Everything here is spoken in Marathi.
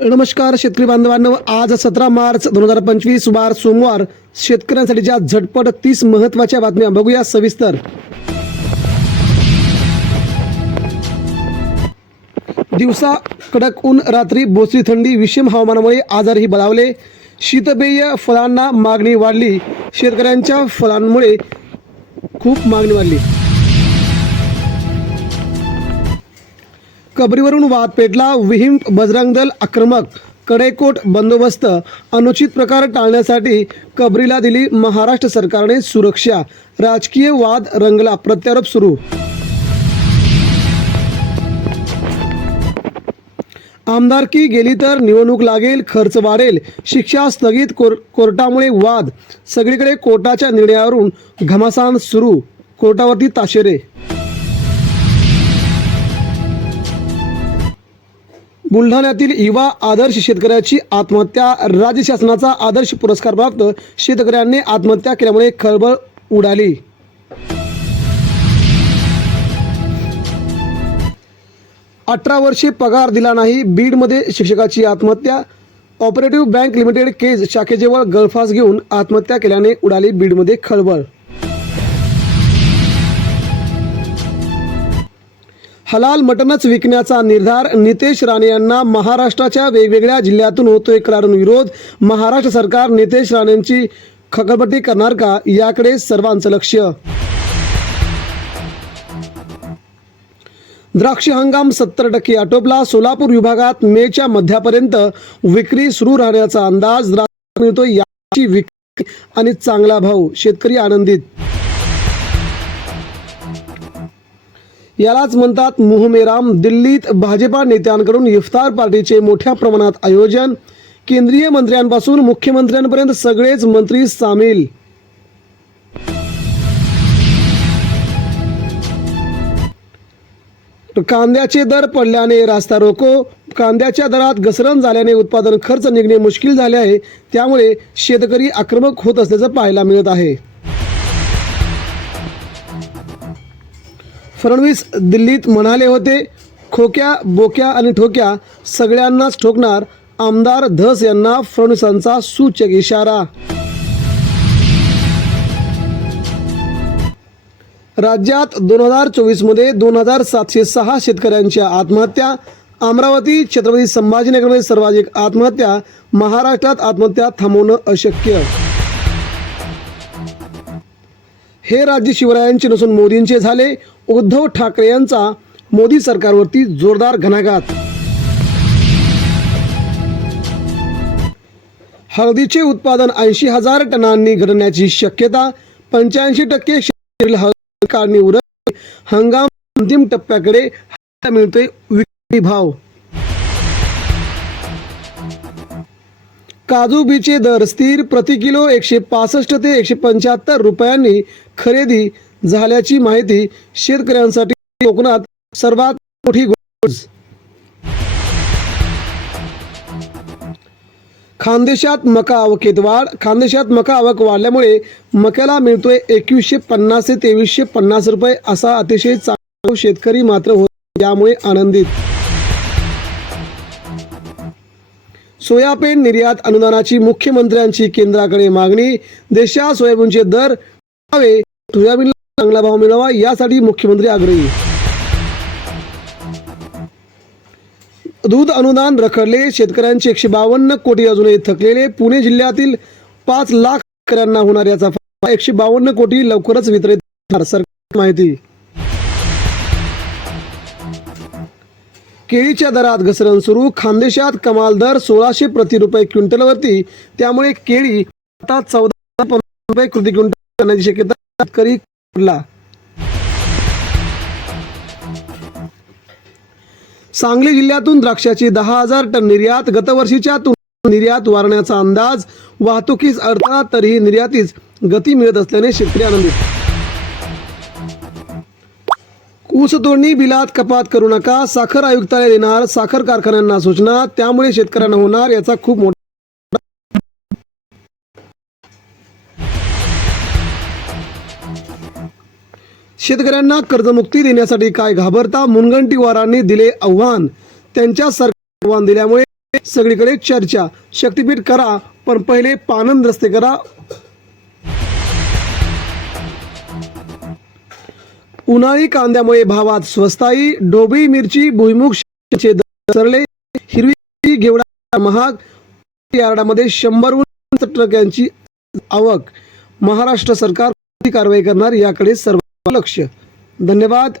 नमस्कार शेतकरी बांधवांनो. आज सतरा मार्च दोन हजार पंचवीस वार सोमवार. शेतकऱ्यांसाठीच्या झटपट तीस महत्त्वाच्या बातम्या. बघूया सविस्तर. दिवसा कडक ऊन रात्री बोचरी थंडी विषम हवामानामुळे आजारही बळावले. शीतपेय फळांना मागणी वाढली. शेतकऱ्यांच्या फळांमुळे खूप मागणी वाढली. कबरीवरून वाद पेटला. विहिम बजरंग दल आक्रमक. कडेकोट बंदोबस्त अनुचित प्रकार टाळण्यासाठी कबरीला दिली महाराष्ट्र सरकारने सुरक्षा. राजकीय वाद रंगला. प्रत्यारोप सुरू. आमदारकी गेली तर निवडणूक लागेल खर्च वाढेल. शिक्षा स्थगित कोर कोर्टामुळे वाद. सगळीकडे कोर्टाच्या निर्णयावरून घमासान सुरू. कोर्टावरती ताशेरे. बुलढाण्यातील युवा आदर्श शेतकऱ्याची आत्महत्या. राज्य शासनाचा आदर्श पुरस्कार प्राप्त शेतकऱ्यांनी आत्महत्या केल्यामुळे खळबळ उडाली. अठरा वर्षे पगार दिला नाही बीडमध्ये शिक्षकाची आत्महत्या. ऑपरेटिव्ह बँक लिमिटेड केज शाखेजवळ गळफास घेऊन आत्महत्या केल्याने उडाली बीडमध्ये खळबळ. हलाल मटनच विकण्याचा निर्धार नितेश राणे यांना महाराष्ट्राच्या वेगवेगळ्या जिल्ह्यातून होतोय कारण विरोध. महाराष्ट्र सरकार नितेश राणेंची खकलपट्टी करणार का? याकडे सर्वांचं लक्ष. द्राक्ष हंगाम सत्तर टक्के आटोपला. सोलापूर विभागात मेच्या मध्यापर्यंत विक्री सुरू राहण्याचा अंदाज. मिळतो याची विक्री आणि चांगला भाव. शेतकरी आनंदित यालाच म्हणतात मुहमेराम. दिल्लीत भाजपा नेत्यांकडून इफ्तार पार्टीचे मोठ्या प्रमाणात आयोजन. केंद्रीय मंत्र्यांपासून मुख्यमंत्र्यांपर्यंत सगळेच मंत्री सामील. कांद्याचे दर पडल्याने रास्ता रोको. कांद्याच्या दरात घसरण झाल्याने उत्पादन खर्च निघणे मुश्किल झाले आहे. त्यामुळे शेतकरी आक्रमक होत असल्याचं पाहायला मिळत आहे. फडणवीस दिल्लीत म्हणाले होते खोक्या बोक्या आणि ठोक्या सगळ्यांनाच ठोकणार आमदार धस यांना फडणवीसांचा सूचक इशारा. राज्यात दोन हजार चोवीसमध्ये दोन हजार सातशे सहा शेतकऱ्यांच्या आत्महत्या अमरावती छत्रपती संभाजीनगरमध्ये सर्वाधिक आत्महत्या महाराष्ट्रात आत्महत्या थांबवणं अशक्य. हे राज्य शिवरायांचे नसून मोदींचे झाले. उद्धव ठाकरे यांचा मोदी सरकारवरती जोरदार घणाघात. हळदीचे उत्पादन ऐंशी हजार टनांनी घडण्याची शक्यता पंच्याऐंशी टक्के हळद काढणी उरक हंगाम अंतिम टप्प्याकडे मिळतोय विक्री भाव. काजू बीचे दर स्थिर प्रति किलो एकशे पासष्ट ते एकशे पंच्याहत्तर रुपयांनी खरेदी झाल्याची माहिती शेतकऱ्यांसाठी कोकणात सर्वात मोठी गोष्ट. खानदेशात मका आवकेत वाढ. खानदेशात मका आवक वाढल्यामुळे मक्याला मिळतोय एकवीसशे पन्नास ते तेवीसशे पन्नास रुपये असा अतिशय चांगला शेतकरी मात्र होतो यामुळे आनंदित. सोयाबीन निर्यात अनुदानाची मुख्यमंत्र्यांची केंद्राकडे मागणी. देशात सोयाबीनचे दर सोयाबीनला चांगला भाव मिळावा यासाठी मुख्यमंत्री आग्रही. दूध अनुदान रखडले. शेतकऱ्यांचे एकशे बावन्न कोटी अजूनही थकलेले. पुणे जिल्ह्यातील पाच लाख शेतकऱ्यांना होणार याचा एकशे बावन्न कोटी लवकरच वितरित सरकार माहिती केळीच्या दरात घसरण सुरू. खानदेशात कमाल दर सोळाशे प्रति रुपये क्विंटलवरती. त्यामुळे केळी आता चौदा पंधरा रुपये प्रति क्विंटल करण्याची शक्यता शेतकरी सांगली जिल्ह्यातून द्राक्षाची दहा हजार टन निर्यात गतवर्षीच्या निर्यात वाढण्याचा अंदाज. वाहतुकीस अडथळा तरीही निर्यातीस गती मिळत असल्याने शेतकरी आनंदित. ऊसतोडणी बिलात कपात करू नका साखर आयुक्तालय देणार साखर कारखान्यांना सूचना त्यामुळे शेतकऱ्यांना होणार याचा खूप मोठा शेतकऱ्यांना कर्जमुक्ती देण्यासाठी काय घाबरता मुनगंटीवारांनी दिले आव्हान? त्यांच्या सरकार आव्हान दिल्यामुळे सगळीकडे चर्चा. शक्तीपीठ करा पण पहिले पानंद रस्ते करा. उन्हाळी कांद्यामुळे भावात स्वस्ताई डोबी मिरची भुईमुग चे सरले हिरवी घेवडा महाग यार्डामध्ये शंभरहून ट्रकांची आवक. महाराष्ट्र सरकार कारवाई करणार याकडे सर्व लक्ष. धन्यवाद.